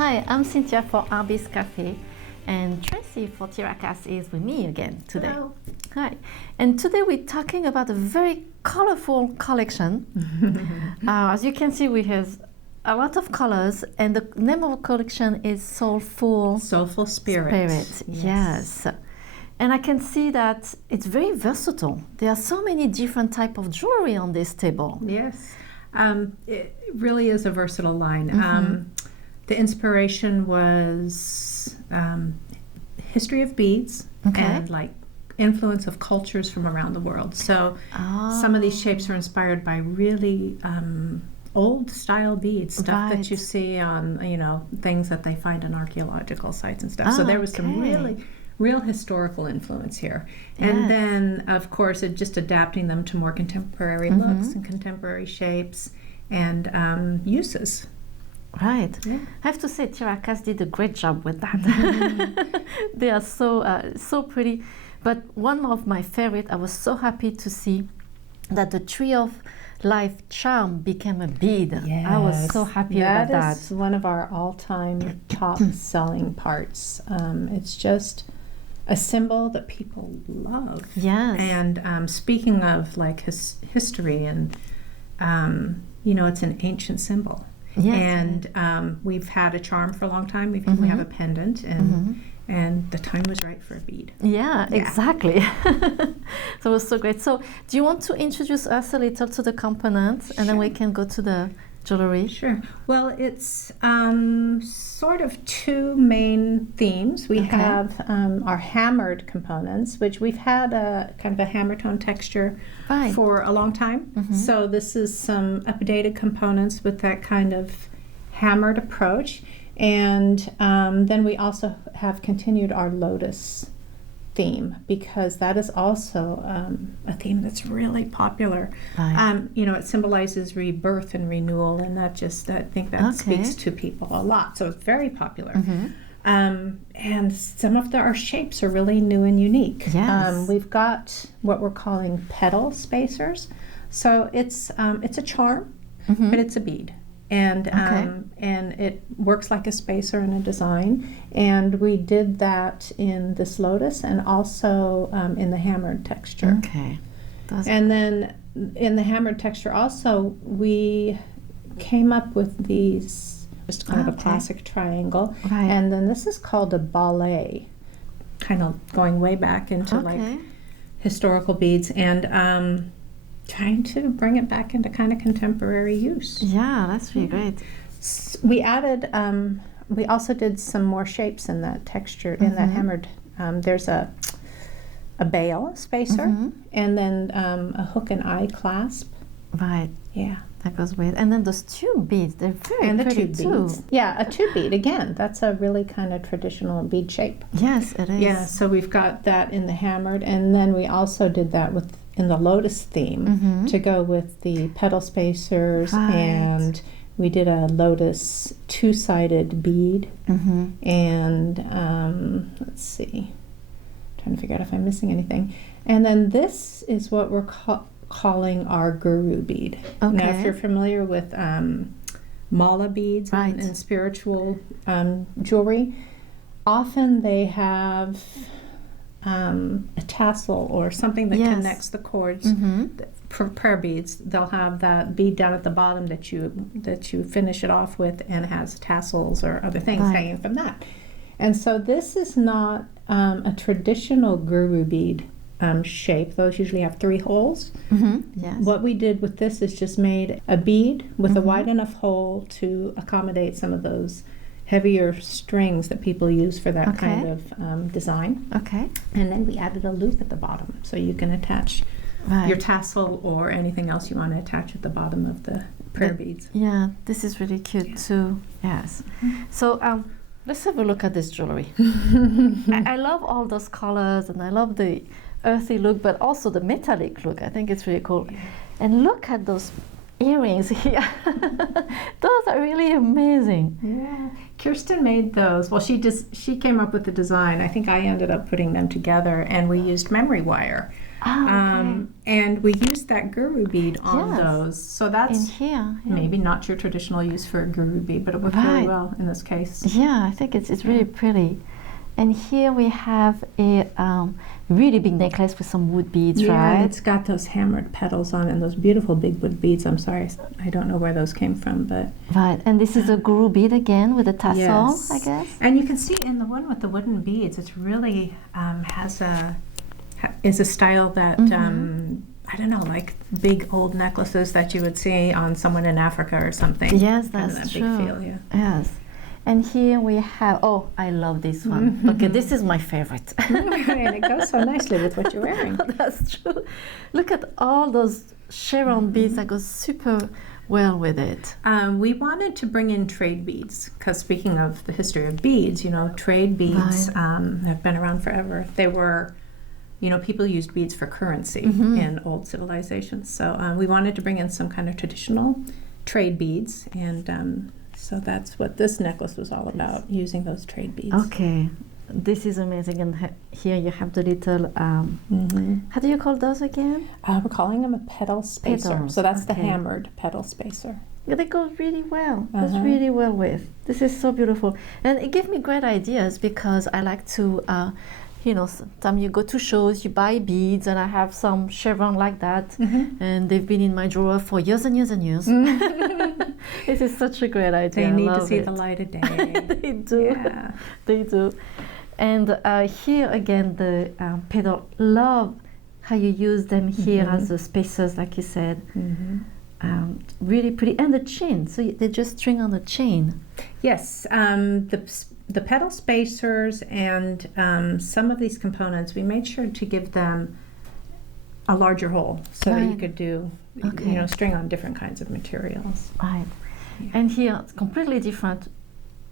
Hi, I'm Cynthia for Artbeads Cafe, and Tracy for TierraCast's is with me again today. Hello. Hi, and today we're talking about a very colorful collection. As you can see, we have a lot of colors, and the name of the collection is Soulful Spirit. Yes. And I can see that it's very versatile. There are so many different types of jewelry on this table. Yes. It really is a versatile line. The inspiration was history of beads and like influence of cultures from around the world. So some of these shapes are inspired by really old style beads, stuff that you see on, things that they find on archaeological sites and stuff. So there was some real historical influence here. And then, of course, just adapting them to more contemporary looks and contemporary shapes and uses. Right. Yeah. I have to say, TierraCast's did a great job with that. They are so pretty. But one of my favorite, I was so happy to see that the Tree of Life charm became a bead. Yes. I was so happy about that. That is one of our all-time top-selling parts. It's just a symbol that people love. Yes. And speaking of like history and, it's an ancient symbol. Yes. And we've had a charm for a long time. We have a pendant, and the time was right for a bead. Yeah, exactly. So it was so great. So do you want to introduce us a little to the components, and then we can go to the jewelry? Sure. Well, it's sort of two main themes. We have our hammered components, which we've had a kind of a hammer tone texture for a long time. So this is some updated components with that kind of hammered approach. And then we also have continued our lotus theme, because that is also a theme that's really popular. It symbolizes rebirth and renewal, and I think that speaks to people a lot. So it's very popular. And some of our shapes are really new and unique. Yes. We've got what we're calling petal spacers. So it's a charm, but it's a bead. And it works like a spacer in a design. And we did that in this lotus and also in the hammered texture. Okay. And then in the hammered texture also, we came up with these, just kind of a classic triangle. And then this is called a ballet, kind of going way back into like historical beads. And trying to bring it back into kind of contemporary use. Yeah, that's really great. We added, we also did some more shapes in that texture, in that hammered. There's a bail spacer, and then a hook and eye clasp. Right. Yeah. That goes with. And then those tube beads, they're very pretty too. Beads. Yeah, a tube bead, again, that's a really kind of traditional bead shape. Yes, it is. Yeah, so we've got that in the hammered, and then we also did that in the lotus theme to go with the petal spacers, and we did a lotus two-sided bead, and let's see, trying to figure out if I'm missing anything. And then this is what we're calling our guru bead. Now, if you're familiar with mala beads and spiritual jewelry, often they have a tassel or something that connects the cords. For prayer beads, they'll have that bead down at the bottom that you finish it off with, and has tassels or other things hanging from that. And so this is not a traditional guru bead shape. Those usually have 3 holes. Yes. What we did with this is just made a bead with a wide enough hole to accommodate some of those heavier strings that people use for that kind of design. And then we added a loop at the bottom, so you can attach your tassel or anything else you want to attach at the bottom of the prayer beads. Yeah, this is really cute too. Yes. So let's have a look at this jewelry. I love all those colors, and I love the earthy look, but also the metallic look. I think it's really cool. And look at those earrings here. Those are really amazing. Yeah. Kirsten made those. Well, she came up with the design. I think I ended up putting them together, and we used memory wire. Okay. And we used that guru bead on those. So that's in here, maybe not your traditional use for a guru bead, but it worked really well in this case. Yeah, I think it's really pretty. And here we have a really big necklace with some wood beads, right? Yeah, it's got those hammered petals on it and those beautiful big wood beads. I'm sorry, I don't know where those came from, but... Right, and this is a guru bead again with a tassel, yes. I guess. And you can see in the one with the wooden beads, it's really is a style that, I don't know, like big old necklaces that you would see on someone in Africa or something. Yes, that's true. Big feel, yeah. Yes. And here we have, I love this one. Okay, this is my favorite. And it goes so nicely with what you're wearing. That's true. Look at all those Sharon beads that go super well with it. We wanted to bring in trade beads, because speaking of the history of beads, trade beads have been around forever. They were, people used beads for currency in old civilizations. So we wanted to bring in some kind of traditional trade beads, and so that's what this necklace was all about, using those trade beads. Okay, this is amazing. And here you have the little, how do you call those again? We're calling them a petal spacer. Petals, so that's the hammered petal spacer. Yeah, they go really well. Goes really well with. This is so beautiful. And it gave me great ideas, because I like to, sometimes you go to shows, you buy beads, and I have some chevron like that, and they've been in my drawer for years and years and years. This is such a great idea. They need to see the light of day. They do. Yeah. They do. And here again, the petal. Love how you use them here as the spacers, like you said. Really pretty. And the chain. So they just string on the chain. Yes. The petal spacers and some of these components, we made sure to give them a larger hole so that you could do, string on different kinds of materials. Right. Yeah. And here it's completely different,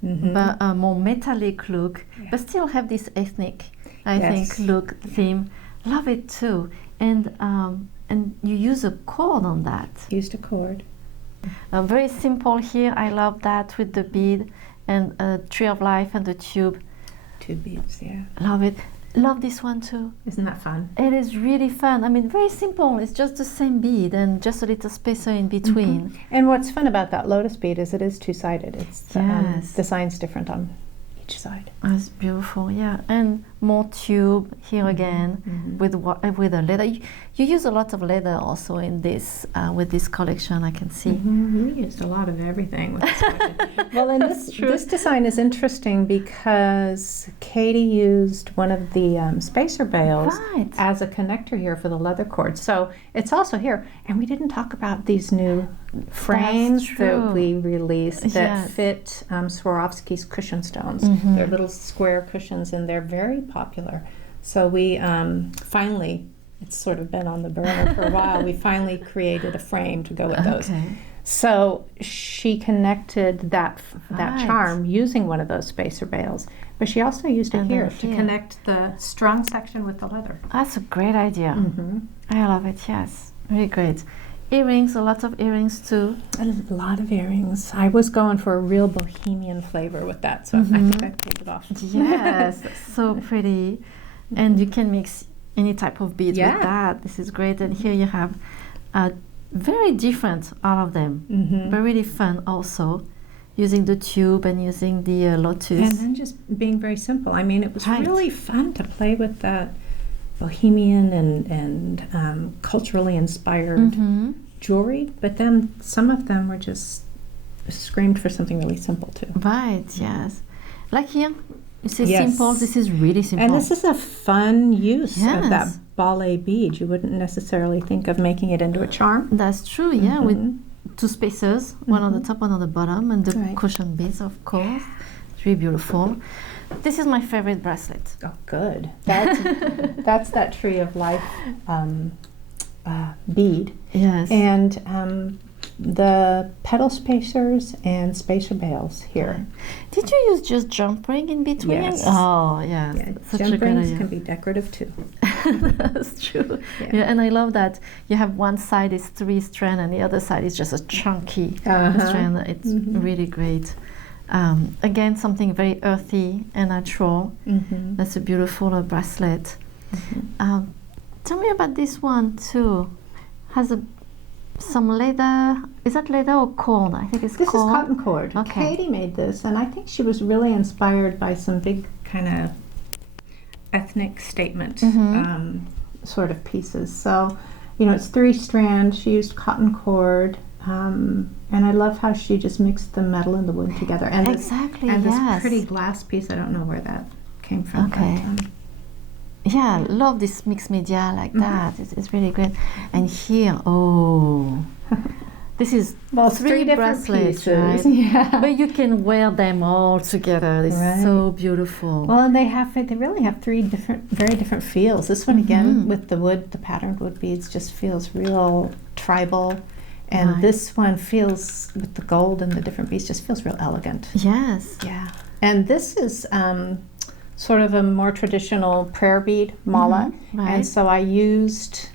but a more metallic look, but still have this ethnic, I think, look theme. Love it too. And you use a cord on that. Used a cord. Very simple here. I love that with the bead and a tree of life and the tube. Two beads, yeah. Love it. Love this one too. Isn't that fun? It is really fun. I mean, very simple. It's just the same bead and just a little spacer in between. And what's fun about that lotus bead is it is two-sided. It's the sign's different on each side. That's beautiful, yeah. And more tube here again with a leather. You use a lot of leather also in this with this collection, I can see. We used a lot of everything with this collection. Well, and this design is interesting because Katie used one of the spacer bales as a connector here for the leather cord. So it's also here. And we didn't talk about these new frames that we released that fit Swarovski's cushion stones. They're little square cushions, and they're very popular. So we finally, it's sort of been on the burner for a while, we finally created a frame to go with those. So she connected that charm using one of those spacer bales, but she also used it here to connect the strung section with the leather. That's a great idea. I love it, yes. Really great. Earrings, a lot of earrings too. A lot of earrings. I was going for a real bohemian flavor with that, so I think I pulled it off. Yes, so pretty. And you can mix any type of beads with that. This is great. And here you have very different, all of them, but really fun also, using the tube and using the lotus. And then just being very simple. I mean, it was really fun to play with that bohemian and culturally inspired jewelry, but then some of them were just screamed for something really simple too. Right, yes. Like here, you say simple, this is really simple. And this is a fun use of that ballet bead. You wouldn't necessarily think of making it into a charm. That's true, yeah, with two spacers, one on the top, one on the bottom, and the cushion beads, of course. It's really beautiful. This is my favorite bracelet. Oh, good. That's that tree of life bead. Yes. And the petal spacers and spacer bales here. Did you use just jump ring in between? Yes. Oh, yes. Yeah, such jump a good rings idea. can be decorative too. That's true. Yeah, and I love that you have one side is 3 strand and the other side is just a chunky strand. It's really great. Again, something very earthy and natural. That's a beautiful bracelet. Tell me about this one too. Has some leather. Is that leather or cord? I think it's this cord. This is cotton cord. Okay. Katie made this, and I think she was really inspired by some big kind of ethnic statement sort of pieces. So, you know, it's 3 strands. She used cotton cord, and I love how she just mixed the metal and the wood together. And exactly. This pretty glass piece. I don't know where that came from. Okay. But, yeah, love this mixed media like that. It's really great. And here, this is 3 bracelets, right? Yeah. But you can wear them all together. It's so beautiful. Well, and they really have 3 very different feels. This one again with the wood, the patterned wood beads, just feels real tribal, and this one feels with the gold and the different beads just feels real elegant. Yes. Yeah. And this is sort of a more traditional prayer bead mala, and so I used.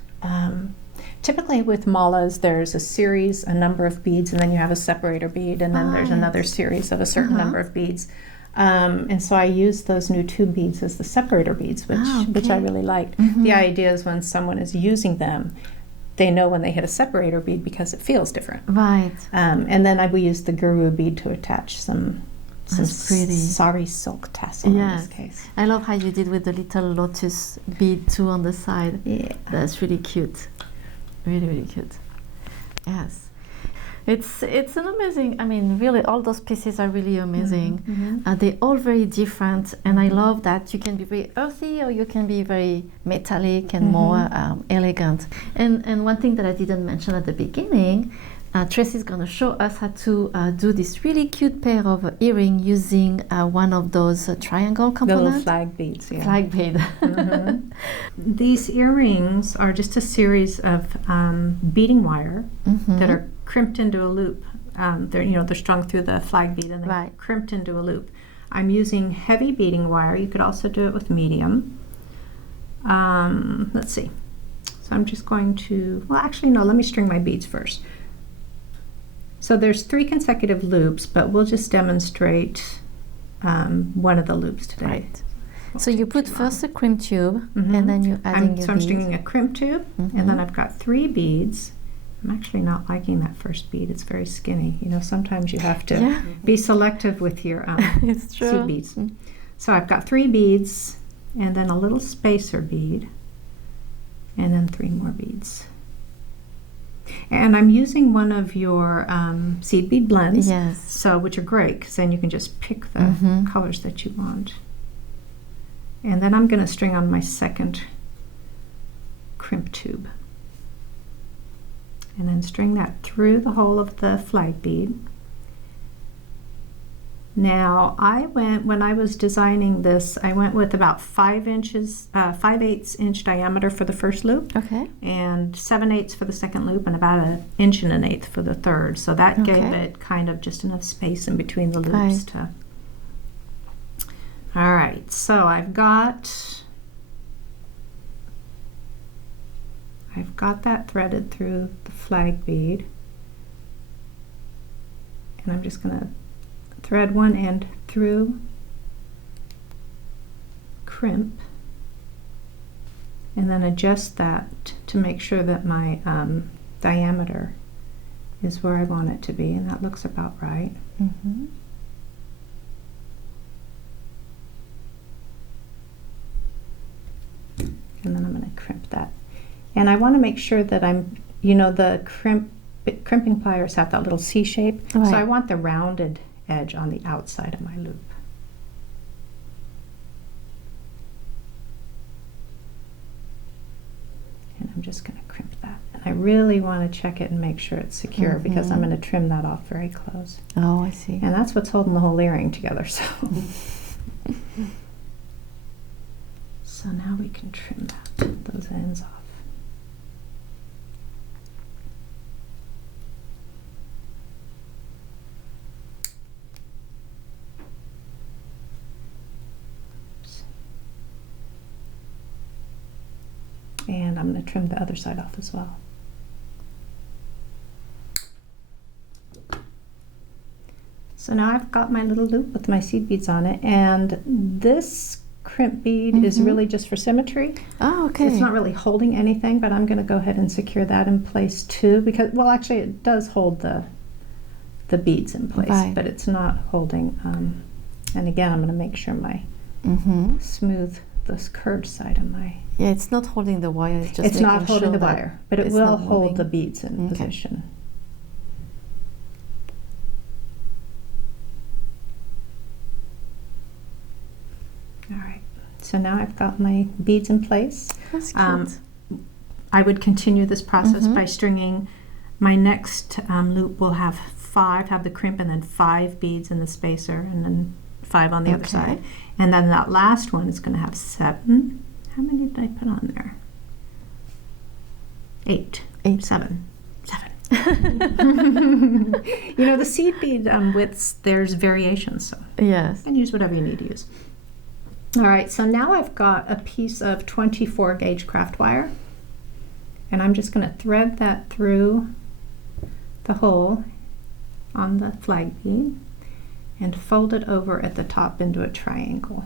Typically with malas, there's a number of beads, and then you have a separator bead, and then there's another series of a certain number of beads. And so I used those new 2 beads as the separator beads, which I really liked. The idea is when someone is using them, they know when they hit a separator bead because it feels different. Right. And then we used the guru bead to attach some sari silk tassel in this case. I love how you did with the little lotus bead too on the side. Yeah. That's really cute. Really, really cute. Yes. It's an amazing, I mean, really, all those pieces are really amazing. They're all very different, and I love that you can be very earthy or you can be very metallic and more elegant. And one thing that I didn't mention at the beginning, Tracy's going to show us how to do this really cute pair of earring using one of those triangle components. The little flag beads, yeah. Flag bead. These earrings are just a series of beading wire that are crimped into a loop. They're strung through the flag bead and they're crimped into a loop. I'm using heavy beading wire. You could also do it with medium. Let's see. So I'm just going to, well, actually, no, let me string my beads first. So there's 3 consecutive loops, but we'll just demonstrate one of the loops today. Right. So you put first a crimp tube, and then you're adding your beads. So I'm stringing a crimp tube, and then I've got 3 beads. I'm actually not liking that first bead. It's very skinny. You know, sometimes you have to be selective with your seed beads. So I've got 3 beads, and then a little spacer bead, and then 3 more beads. And I'm using one of your seed bead blends, which are great because then you can just pick the colors that you want. And then I'm going to string on my second crimp tube. And then string that through the hole of the flag bead. Now, when I was designing this, I went with about 5/8 inch diameter for the first loop, and 7/8 for the second loop, and about 1 1/8 inch for the third. So that gave it kind of just enough space in between the loops to. All right, so I've got that threaded through the flag bead, and I'm just going to thread one end through crimp, and then adjust that to make sure that my diameter is where I want it to be, and that looks about right. And then I'm going to crimp that. And I want to make sure that the crimping pliers have that little C shape, so I want the rounded edge on the outside of my loop. And I'm just going to crimp that. And I really want to check it and make sure it's secure because I'm going to trim that off very close. Oh, I see. And that's what's holding the whole earring together. So now we can trim those ends off. And I'm going to trim the other side off as well. So now I've got my little loop with my seed beads on it, and this crimp bead is really just for symmetry. Oh, okay. It's not really holding anything, but I'm going to go ahead and secure that in place too, because, well, actually it does hold the beads in place, right. but it's not holding, and again, I'm going to make sure my smooth this curved side of my... Yeah, it's not holding the wire, it's just not holding the wire, but it will hold the beads in Okay. position. All right, so now I've got my beads in place. That's cute. I would continue this process by stringing. My next loop will have the crimp and then 5 beads in the spacer and then 5 on the other side. And then that last one is going to have 7. How many did I put on there? 8. 7. You know, the seed bead widths, there's variations, so yes. you can use whatever you need to use. All right, so now I've got a piece of 24 gauge craft wire, and I'm just going to thread that through the hole on the flag bead and fold it over at the top into a triangle.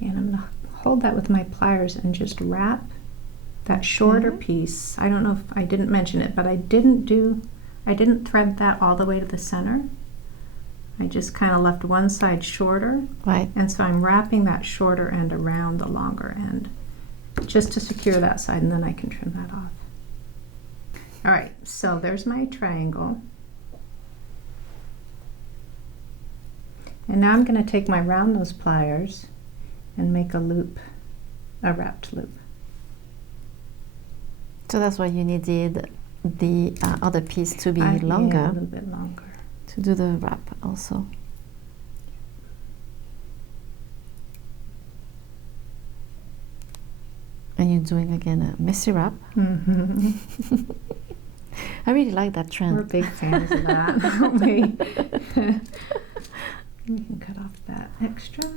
And I'm going to hold that with my pliers and just wrap that shorter piece. I don't know if I didn't mention it, but I didn't thread that all the way to the center. I just kind of left one side shorter. Right. And so I'm wrapping that shorter end around the longer end just to secure that side, and then I can trim that off. All right, so there's my triangle. And now I'm going to take my round nose pliers and make a loop, a wrapped loop. So that's why you needed the other piece to be longer. Yeah, a little bit longer. To do the wrap also. And you're doing again a messy wrap. I really like that trend. We're big fans of that, aren't we? We can cut off that extra.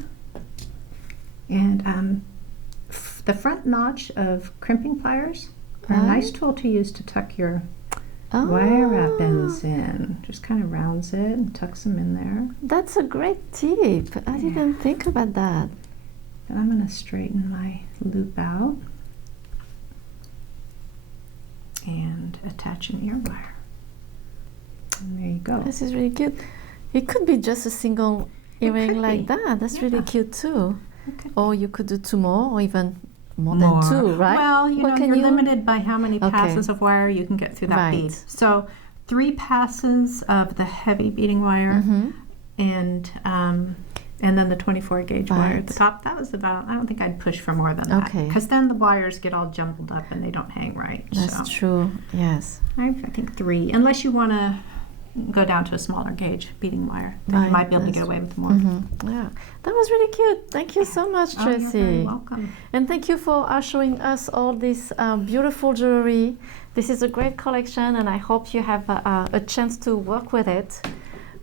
And the front notch of crimping pliers are a nice tool to use to tuck your wire wrap ends in. Just kind of rounds it and tucks them in there. That's a great tip. I didn't think about that. Then I'm going to straighten my loop out and attach an ear wire. And there you go. This is really cute. It could be just a single earring like that. That's really cute too. Okay. Or you could do 2 more, or even more than 2, right? Well, you're limited by how many passes of wire you can get through that bead. So 3 passes of the heavy beading wire, and then the 24 gauge wire at the top. That was about, I don't think I'd push for more than that. Because then the wires get all jumbled up and they don't hang right. That's true, yes. I think 3, unless you want to go down to a smaller gauge beading wire. Then you might be able to get away with more. Yeah, that was really cute. Thank you so much, Tracy. You're very welcome. And thank you for showing us all this beautiful jewelry. This is a great collection, and I hope you have a chance to work with it.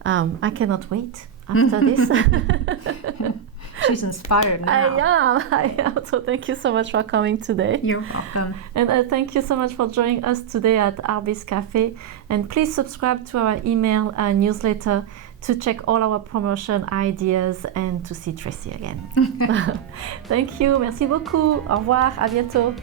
I cannot wait after this. She's inspired now. I am. So thank you so much for coming today. You're welcome. And thank you so much for joining us today at Artbeads Cafe. And please subscribe to our email newsletter to check all our promotion ideas and to see Tracy again. Thank you. Merci beaucoup. Au revoir. À bientôt.